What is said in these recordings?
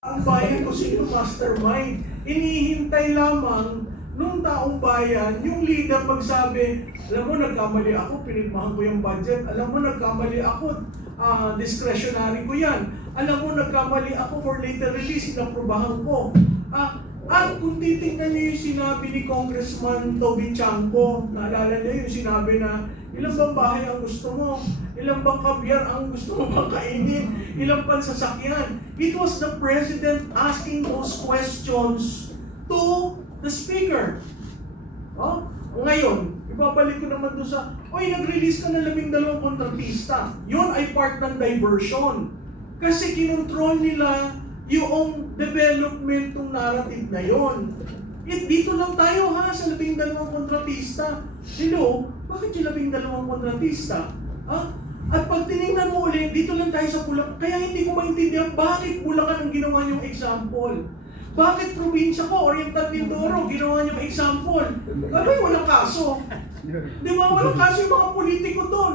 Ang bayan ko sino mastermind. Inihintay lamang nung taong bayan, yung leader magsabi, alam mo, nagkamali ako, pinirmahan ko yung budget. Alam mo, nagkamali ako, discretionary ko yan. Alam mo, nagkamali ako for later release, inaprubahan ko. At kung titingnan niyo yung sinabi ni Congressman Toby Chanco, naalala niyo yung sinabi na, ilang bang bahay ang gusto mo? Ilang bang kabyar ang gusto mo bang kainin? Ilang bang sasakyan? It was the President asking those questions to the Speaker. Ngayon, ibabalik ko naman doon sa, nag-release ka ng 12 kontratista. Yun ay part ng diversion. Kasi kinontrol nila yung development ng narrative na yon. Dito lang tayo sa 12 kontratista. Hello, bakit yung 12 kontratista? At pag tinignan mo ulit, dito lang tayo sa Bulacan. Kaya hindi ko maintindihan bakit Bulacan ang ginawa niyong example. Bakit probinsya ko, Oriental Mindoro, ginawa niyong example? Walang kaso. Di ba, walang kaso yung mga politiko doon.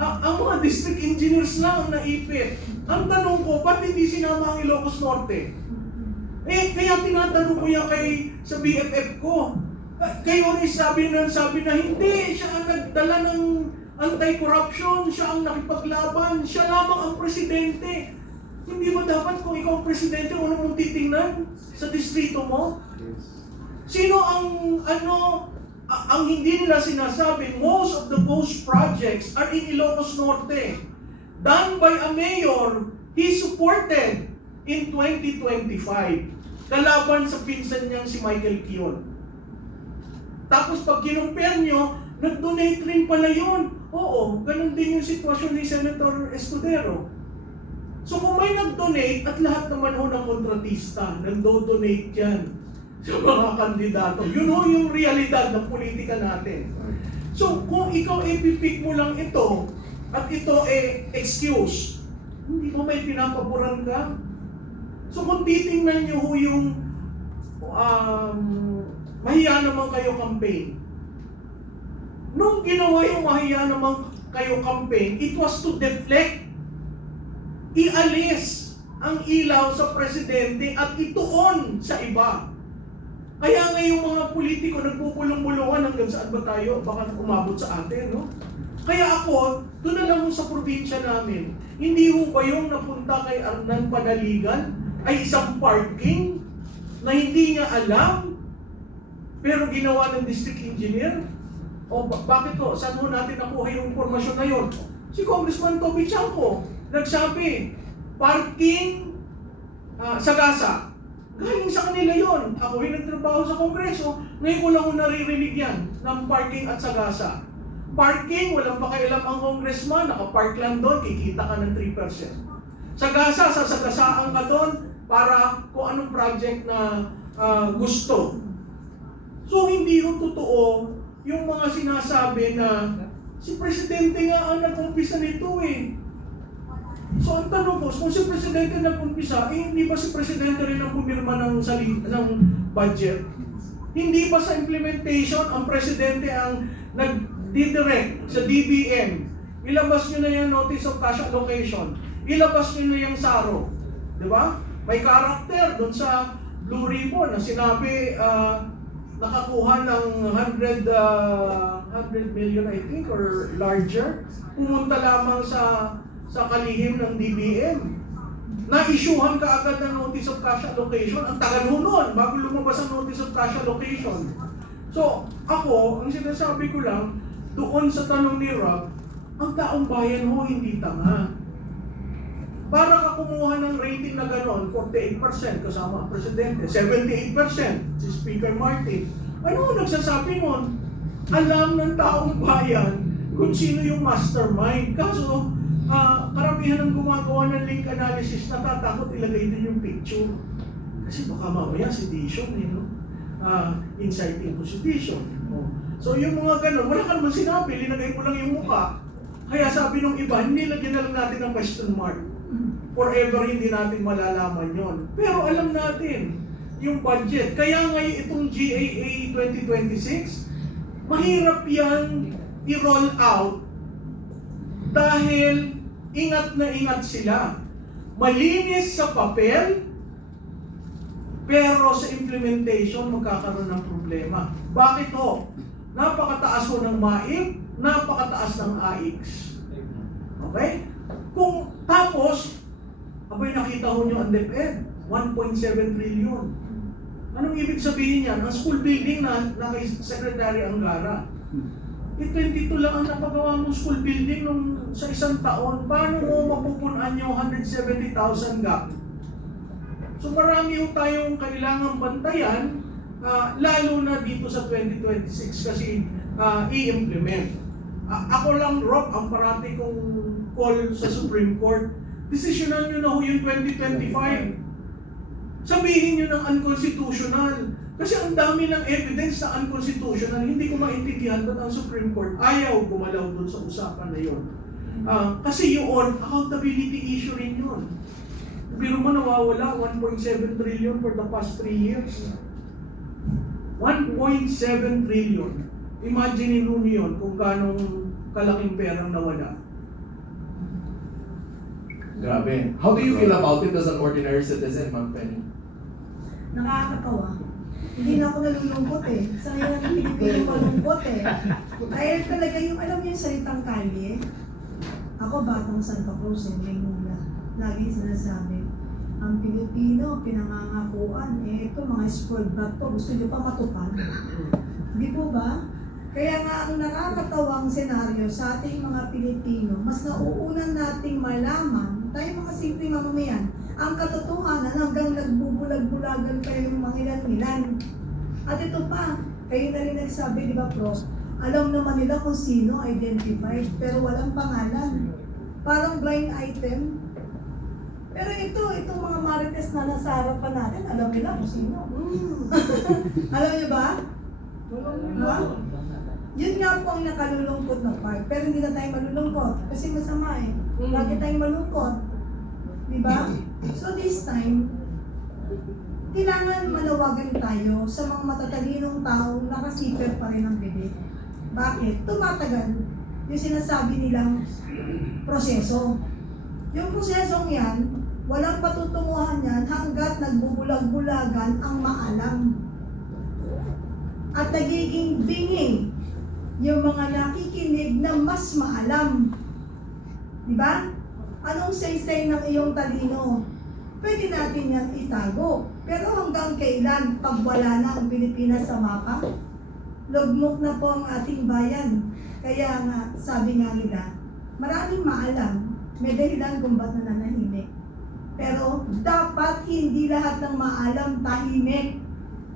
Ang mga district engineers lang ang naipit. Ang tanong ko, ba't hindi sinama ang Ilocos Norte? Kaya tinatanong ko yan sa BFF ko. Kayo rin sabi na hindi, siya ang nagdala ng anti-corruption, siya ang nakipaglaban, siya lamang ang presidente. Hindi ba dapat kung ikaw ang presidente, ano mong titingnan sa distrito mo? Sino ang hindi nila sinasabi, most of the ghost projects are in Ilocos Norte. Done by a mayor, he supported in 2025. Kalaban sa pinsan niyang si Michael Kiyon. Tapos pag kinumpare nyo, nag-donate rin pala yun. Oo, ganun din yung sitwasyon ni Senator Escudero. So kung may nag-donate at lahat naman ng kontratista, nag-donate yan sa mga kandidato. Yun yung realidad ng politika natin. So kung ikaw ipipik mo lang ito at ito excuse, hindi mo may pinapaboran ka. So kung titingnan nyo yung mahiya naman kayo campaign, nung ginawa yung mahiya naman kayo campaign, it was to deflect, ialis ang ilaw sa presidente at ituon sa iba. Kaya ngayong mga politiko nagpupulong-bulungan hanggang saan ba tayo? Baka umabot sa atin, no? Kaya ako, doon na lang sa probinsya namin, hindi ho ba yung napunta kay Arnan Panaligan ay isang parking na hindi niya alam pero ginawa ng district engineer? Bakit to? Saan mo natin nakuha yung informasyon na yun? Si Congressman Toby Chanco nagsabi, parking Sagasa. Galing sa kanila yon. Ako yung nagtrabaho sa Kongreso, ngayon ko lang naririnig yan ng parking at Sagasa. Parking, walang pakialam ang congressman, nakapark lang doon, kikita ka ng 3%. Sagasa, sasagasaan ka doon para kung anong project na gusto. So hindi yung totoo yung mga sinasabi na si Presidente nga ang nag-umpisa nito So ang tanong ko, kung si Presidente nag-umpisa, hindi ba si Presidente rin ang pumirma ng budget? Hindi ba sa implementation ang Presidente ang nag-direct sa DBM? Ilabas nyo na yung Notice of Cash Allocation. Ilabas nyo na yung SARO. Di ba? May karakter doon sa Blue Ribbon na sinabi nakakuha ng 100 million I think or larger, pumunta lamang sa kalihim ng DBM. Na-issuehan ka agad ng Notice of Cash Allocation. Ang tagal nun, bago lumabas ang Notice of Cash Allocation. So, ako, ang sinasabi ko lang, doon sa tanong ni Rob, ang taong bayan ho hindi tanga. Para ka kumuha ng rating na gano'n, 48% kasama ang Presidente, 78% si Speaker Martin. Ano nagsasabi nun? Alam ng taong bayan kung sino yung mastermind. Kaso, karamihan ng gumagawa ng link analysis, natatakot ilagay din yung picture. Kasi baka mamaya sedition, inciting to sedition. So yung mga gano'n, wala ka naman sinabi, linagay mo lang yung mukha. Kaya sabi nung iba, hindi lagyan na lang natin ng question mark. Forever hindi natin malalaman yon. Pero alam natin yung budget. Kaya ngayon itong GAA 2026, mahirap yan i-roll out dahil ingat na ingat sila. Malinis sa papel, Pero sa implementation, magkakaroon ng problema. Bakit ho? Napakataas ho ng MAIP, napakataas ng AIX. Okay? Kung tapos, abay nakita ho nyo ang DepEd, 1.7 trillion. Anong ibig sabihin yan? Ang school building na kay Secretary Angara. 22 lang ang napagawa mong school building nung sa isang taon. Paano mo mapupunan yung 170,000 gap? So marami yung tayong kailangang bantayan, lalo na dito sa 2026 kasi i-implement. Ako lang, Rob, ang parati kong call sa Supreme Court, desisyonan nyo na ho yung 2025. Sabihin nyo ng unconstitutional. Kasi ang dami ng evidence na unconstitutional, hindi ko maintindihan ba't ang Supreme Court ayaw gumalaw dun sa usapan na yun. Kasi yun, accountability issue rin yun. Pero mo nawawala 1.7 trillion for the past 3 years. 1.7 trillion. Imagine nyo yun kung ganong kalaking perang nawala. Grabe. How do you feel about it as an ordinary citizen, Ma'am Penny? Nakakatawa. Hindi na ako nalulungkot eh. Sa ngayon natin Pilipino malungkot eh. Dahil talaga yung, alam niyo yung salitang kalye, ako batang Santa Cruz eh, may mula. Lagi sinasabi, ang Pilipino, pinangangakuan, ito mga spoiled brat to, gusto niyo pa matupad. Di po ba? Kaya nga ang nakakatawang senaryo sa ating mga Pilipino, mas nauunan nating malaman, tayo mga simpleng mamamayan, ang katotohanan hanggang nagbubulag-bulagan kayo ng mga ilan-ilan. At ito pa, kayo na rin nagsabi, di ba, Prof? Alam naman nila kung sino identified, pero walang pangalan. Parang blind item. Pero itong mga marites na nasa harapan natin, alam nila kung sino. Alam niyo ba? Ha? Yun nga po ang nakalulungkot na part. Pero hindi na tayo malulungkot. Kasi masama eh. Lagi tayong malungkot. Diba? So this time, kailangan manawagan tayo sa mga matatalinong taong nakasiper pa rin ang bibig. Bakit? Tumatagal yung sinasabi nilang proseso. Yung prosesong yan, walang patutunguhan yan hanggat nagbubulag-bulagan ang maalam. At nagiging bingi yung mga nakikinig na mas maalam. Diba? Anong say-say ng iyong talino? Pwede natin yan itago. Pero hanggang kailan pag wala na ang Pilipinas sa mapa? Lugmok na po ang ating bayan. Kaya nga, sabi nga nila, maraming maalam, may dahilan kung ba't nananahimik. Pero dapat hindi lahat ng maalam tahimik.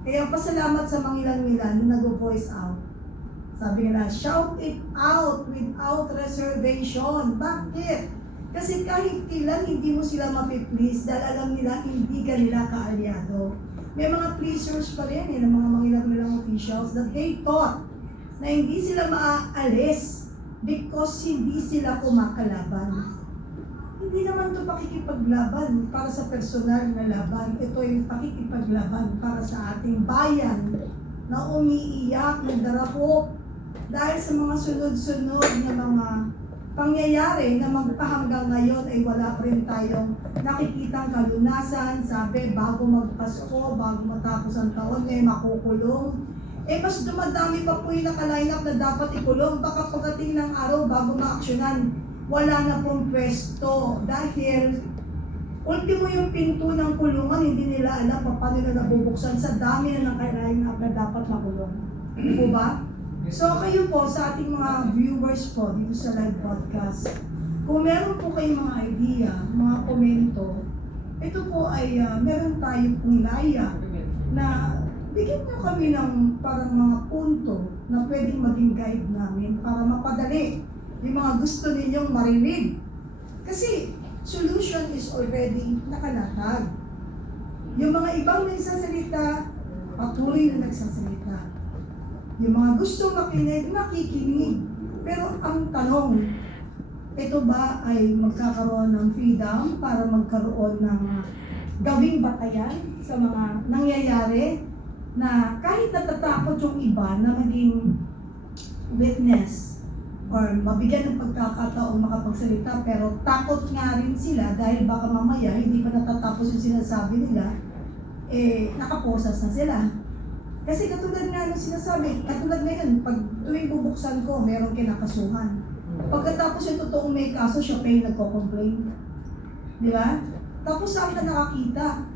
Kaya pasalamat sa mga ilan-ilan na nag-voice out. Sabi nila, shout it out without reservation. Bakit? Kasi kahit kailan hindi mo sila mapiplease dahil alam nila hindi ka nila kaalyado. May mga pleasers pa rin ng mga mangilang officials that they thought na hindi sila maaalis because hindi sila kumakalaban. Hindi naman ito pakikipaglaban para sa personal na laban. Ito ay pakikipaglaban para sa ating bayan na umiiyak, nagdarapok dahil sa mga sunod-sunod na mga pangyayari na magpahanggang ngayon ay wala pa rin tayong nakikitang kalunasan. Sabi, bago magpasko, bago matapos ang taon, ay makukulong. Mas dumadami pa po yung nakaline up na dapat ikulong. Baka pagdating ng araw, bago maaksyonan, wala na pong pwesto. Dahil, ultimo yung pinto ng kulungan, hindi nila alam paano nila nabubuksan sa dami na nakaline up na dapat makulong. Po ba? So kayo po sa ating mga viewers po dito sa live podcast, kung meron po kayong mga idea, mga komento, ito po ay meron tayo pong laya na bigyan nyo kami ng parang mga punto na pwedeng maging guide namin para mapadali yung mga gusto ninyong marinig. Kasi solution is already nakalatag. Yung mga ibang nagsasalita, patuloy na nagsasalita. Yung mga gusto makinig, nakikinig. Pero ang tanong, ito ba ay magkakaroon ng freedom para magkaroon ng gawing batayan sa mga nangyayari na kahit natatakot yung iba na maging witness or mabigyan ng pagkakataon makapagsalita pero takot nga rin sila dahil baka mamaya hindi pa natatapos yung sinasabi nila. nakaposas na sila. Kasi katulad nga nung sinasabi, katulad ngayon, pag tuwing bubuksan ko, merong kinakasuhan. Pagkatapos yung totoong may kaso, siya pa yung nagko-complain. Di ba? Tapos saan ka nakakita?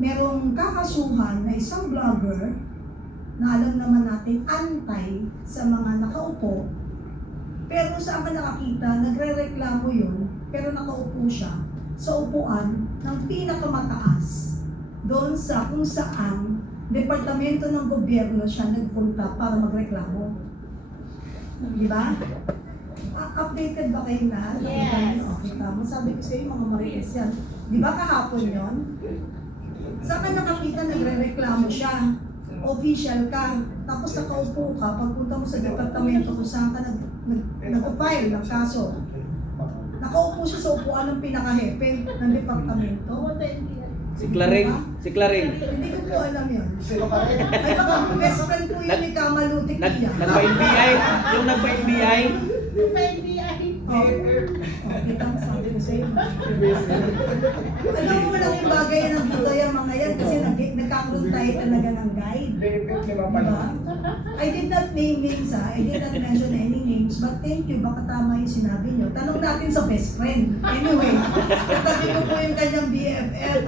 Merong kakasuhan na isang vlogger na alam naman natin antay sa mga nakaupo. Pero saan ka nakakita, nagre-reklamo yun, pero nakaupo siya sa upuan ng pinakamataas doon sa kung saan departamento ng gobyerno siya nagpunta para magreklamo. Di ba? Updated ba kayo na? Yes. Okay, tama. Sabi ko sa iyo, mga marites yan. Di ba kahapon yon? Saan ka nakakita, nagre-reklamo siya? Official ka, tapos nakaupo ka, pagpunta mo sa departamento kung saan ka nag-file ng kaso. Nakaupo siya sa upuan ng pinaka-hepe ng departamento. Si Claring. Si Claring. Hindi ko po alam yun. Ay baka best friend po yun ni Kamalutik niya. Nagpa-NBI. Yung nagpa-NBI. Okay, tama sabi ko sa'yo. Alam mo, malaking bagay yan nandito yung mga yan kasi nagkakaroon tayo talaga ng guide. Diba? I did not name names ha. I did not mention any names. But thank you, baka tama yung sinabi nyo. Tanong natin sa best friend. Anyway, katabi ko po yung kanyang BFF.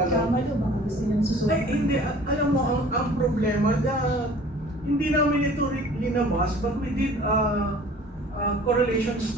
Tama nyo, baka gusto nyo susunod. Ay, hindi. Alam mo, ang problema, hindi namin ito linabas, but we did correlation study.